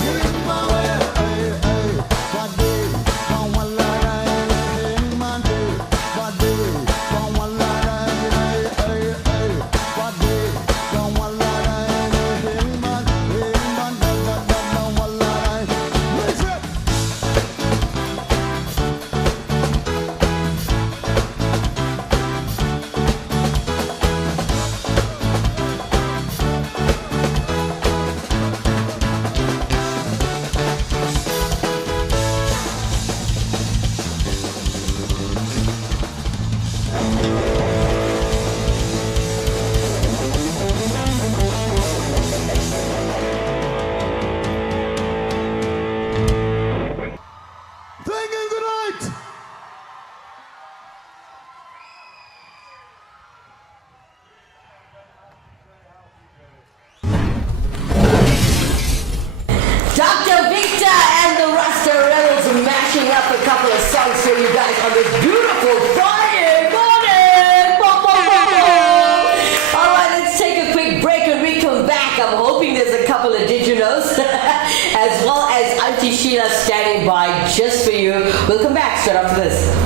lead my way. Hey, hey, body, don't want la la, hey, body, body, don't want la la, hey, hey, body, don't want la la, hey, man, don't want la la. Let's rip. Thank you, good night. Dr. Victor and the Rasta Rebels mashing up a couple of songs for you guys on this beautiful Friday morning. Boom, boom, boom, boom. All right, let's take a quick break and we come back. I'm hoping there's a couple of did you knows as well as Auntie Sheila standing by just for you. We'll come back straight after this.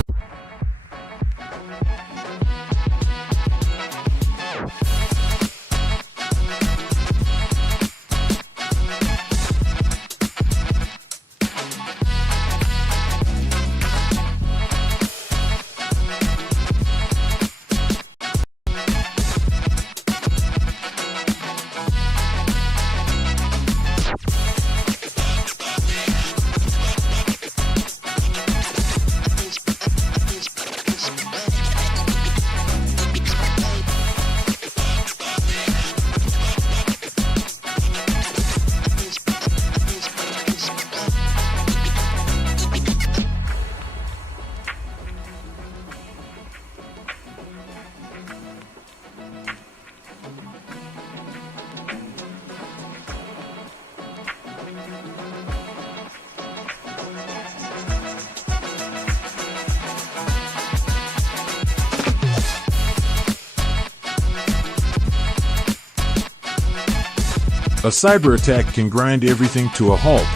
A cyber attack can grind everything to a halt.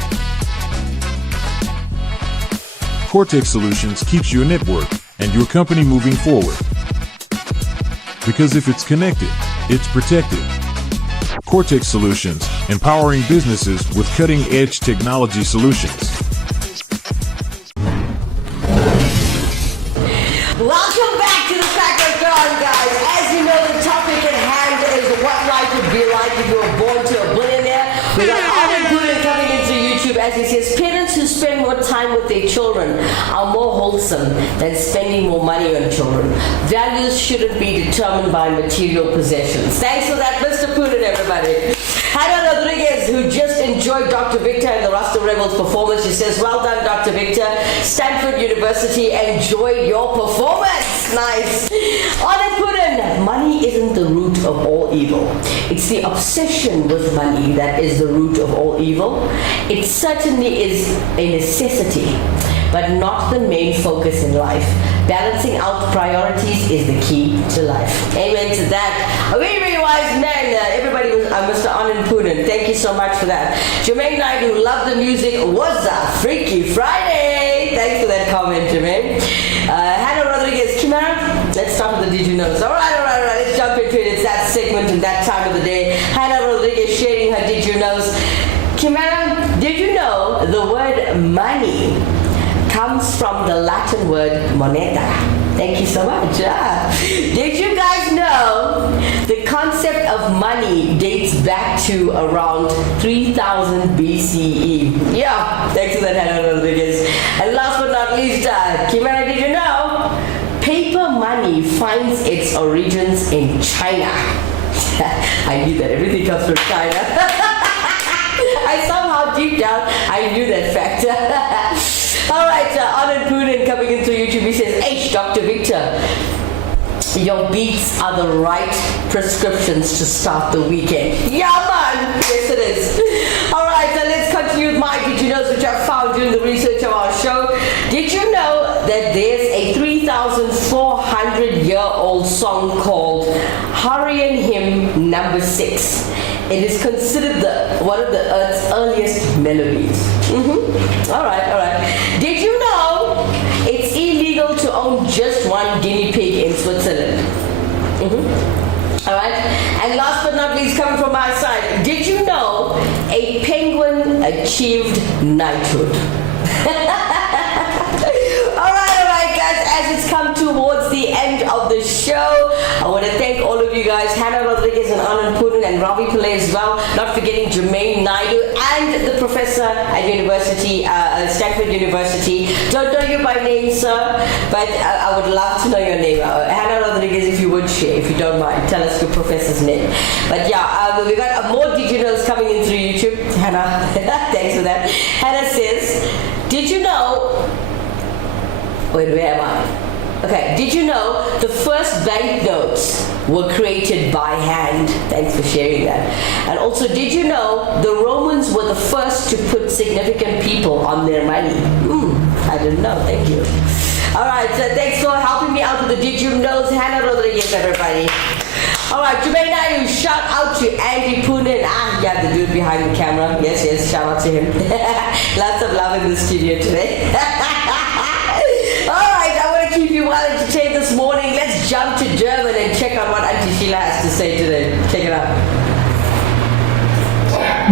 Cortex Solutions keeps your network and your company moving forward. Because if it's connected, it's protected. Cortex Solutions, empowering businesses with cutting-edge technology solutions. Welcome back to the Cracker Dawn, guys. As you know, the topic at hand is what life would be like if you were born to a billionaire. We got all the good as he says, parents who spend more time with their children are more wholesome than spending more money on children. Values shouldn't be determined by material possessions. Thanks for that, Mr. Putin, everybody. Hannah Rodriguez, who just enjoyed Dr. Victor and the Rasta Rebels performance, she says, well done, Dr. Victor. Stanford University enjoyed your performance. Nice. Anand Putin, money isn't the root of all evil. It's the obsession with money that is the root of all evil. It certainly is a necessity, but not the main focus in life. Balancing out priorities is the key to life. Amen to that. A very, very wise man. Everybody was Mr. Anand Putin. Thank you so much for that. Jermaine Naidu, love the music. Was a Freaky Friday. Thanks for that comment, Jermaine. Hannah Rodriguez, Kimera, let's start with the Did You Knows. All right. Let's jump into it. It's that segment and that time of the day. Hannah Rodriguez sharing her Did You Knows. Kimera, did you know the word money comes from the Latin word moneta? Thank you so much. Did you guys know the concept of money dates back to around 3000 BCE? Yeah, thanks for that, Hannah Rodriguez. And last but not least, Kimera, did you know paper money finds its origins in China? I knew that everything comes from China. I somehow deep down I knew that fact. All right, Anand Putin coming into YouTube. He says, H, Dr. Victor, your beats are the right prescriptions to start the weekend. Yeah, man. Yes, it is. All right, so let's continue with my Did You Knows, which I found during the research of our show. Did you know that there's a 3,400-year-old song called Hurricane Hymn Number 6? It is considered one of the Earth's earliest melodies. All right. Did you know it's illegal to own just one guinea pig in Switzerland? All right. And last but not least, coming from my side, did you know a penguin achieved knighthood? All right, guys. As it's come towards the end of the show, I want to thank all of you guys, Hannah Rodriguez and Anand Putin and Ravi Pillai as well, not forgetting Jermaine Naidu and the professor at University, Stanford University. Don't know you by name, sir, but I would love to know your name. Hannah Rodriguez, if you would share, if you don't mind, tell us your professor's name. But yeah, we got more Did You Knows coming in through YouTube. Hannah, thanks for that. Hannah says, did you know, wait, where am I? Okay, did you know the first banknotes were created by hand? Thanks for sharing that. And also, did you know the Romans were the first to put significant people on their money? I didn't know, thank you. All right, so thanks for helping me out with the Did You Knows, Hannah Rodriguez, everybody. All right, Jermaine Naidu, shout out to Andy Punin. Yeah, the dude behind the camera. Yes, shout out to him. Lots of love in the studio today. Alright, I want to keep you well entertained this morning. Let's jump to German and check out what Auntie Sheila has to say today. Check it out.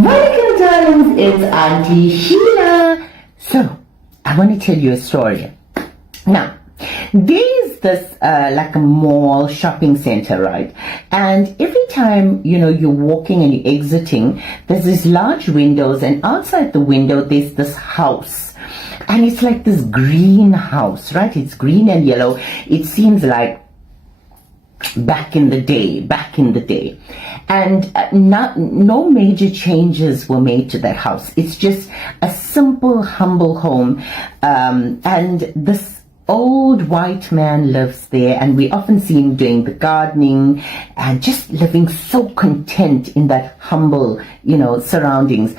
Welcome, darlings. It's Auntie Sheila. So, I want to tell you a story. Now, there's this like a mall shopping center, right? And every time, you're walking and you're exiting, there's these large windows, and outside the window, there's this house. And it's like this green house, right? It's green and yellow. It seems like back in the day. And no major changes were made to that house. It's just a simple, humble home. And this old white man lives there, and we often see him doing the gardening and just living so content in that humble, surroundings.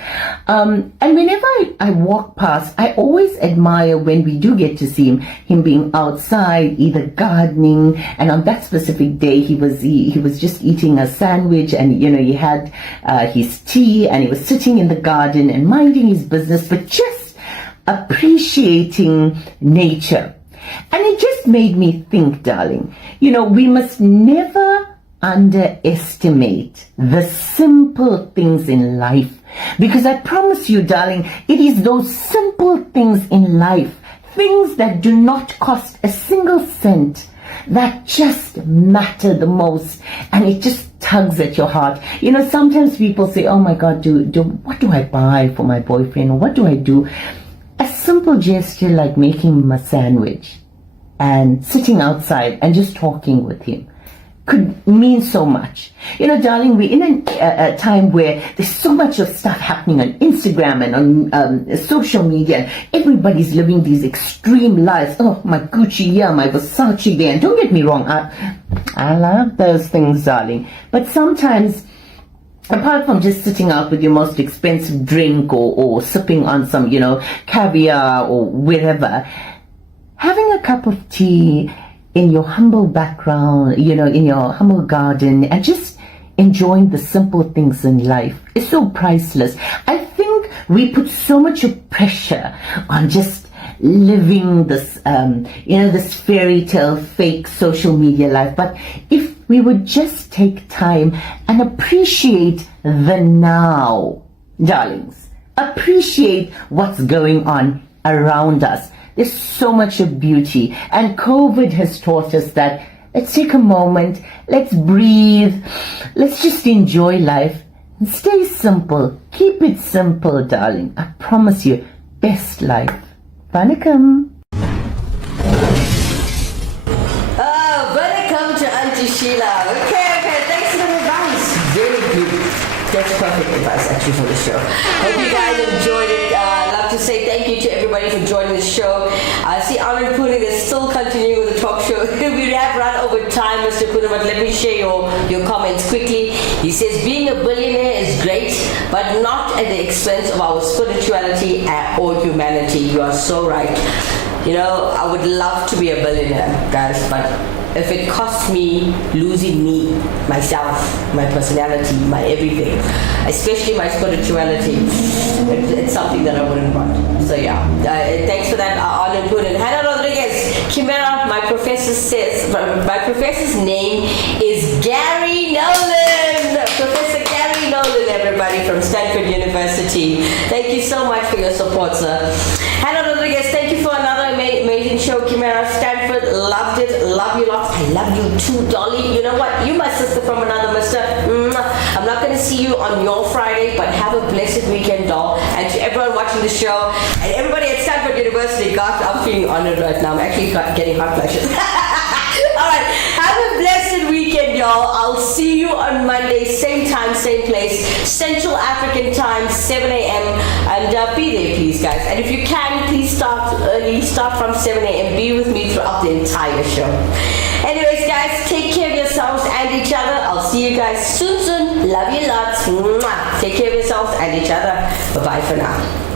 And whenever I walk past, I always admire when we do get to see him being outside, either gardening. And on that specific day, he was just eating a sandwich, and he had his tea, and he was sitting in the garden and minding his business, but just appreciating nature. And it just made me think, darling, we must never underestimate the simple things in life. Because I promise you, darling, it is those simple things in life, things that do not cost a single cent, that just matter the most, and it just tugs at your heart. You know, sometimes people say, oh my God, what do I buy for my boyfriend? Or what do I do? A simple gesture like making him a sandwich and sitting outside and just talking with him could mean so much. You know, darling, we're in a time where there's so much of stuff happening on Instagram and on social media, and everybody's living these extreme lives. Oh, my Gucci here, my Versace there. And don't get me wrong, I love those things, darling. But sometimes, apart from just sitting out with your most expensive drink or sipping on some, you know, caviar or wherever, having a cup of tea in your humble background, you know, in your humble garden, and just enjoying the simple things in life is so priceless. I think we put so much of pressure on just living this, you know, this fairy tale, fake social media life. But if we would just take time and appreciate the now, darlings, appreciate what's going on around us. There's so much of beauty, and COVID has taught us that let's take a moment, let's breathe, let's just enjoy life and stay simple. Keep it simple, darling. I promise you, best life. Vanakkam. Welcome to Auntie Sheila. Okay, thanks for the advice. Very good. That's perfect advice actually for the show. Hope you guys enjoyed it. Love to say thank you to everybody for joining the show. I see Anand Poonen is still continuing with the talk show. We have run over time, Mr. Poonen, but let me share your comments quickly. He says, being a billionaire is great, but not at the expense of our spirituality or humanity. You are so right. You know, I would love to be a billionaire, guys, but if it costs me losing me, myself, my personality, my everything, especially my spirituality, it's something that I wouldn't want. So yeah, thanks for that, Arnold Good. And Hannah Rodriguez, Kimera, my professor's name is Gary Nolan. Professor Gary Nolan, everybody, from Stanford University. Thank you so much for your support, sir. Hannah Rodriguez, thank you for another amazing show, Kimera. Stanford, loved it. Love you lots. I love you too, Dolly. You know what? You're my sister from another mister. I'm not going to see you on your Friday, but have a blessed weekend, doll. And to everyone watching the show, and everybody at Stanford University, gosh, I'm feeling honored right now. I'm actually getting hot flashes. Alright, have a blessed weekend, y'all. I'll see you on Monday, same time, same place, Central African time, 7 a.m. And be there, please, guys. And if you can, please start early. Start from 7 a.m. Be with me throughout the entire show. Anyways, guys, take care of yourselves and each other. I'll see you guys soon. Love you lots. Mwah. Take care of yourselves and each other. Bye-bye for now.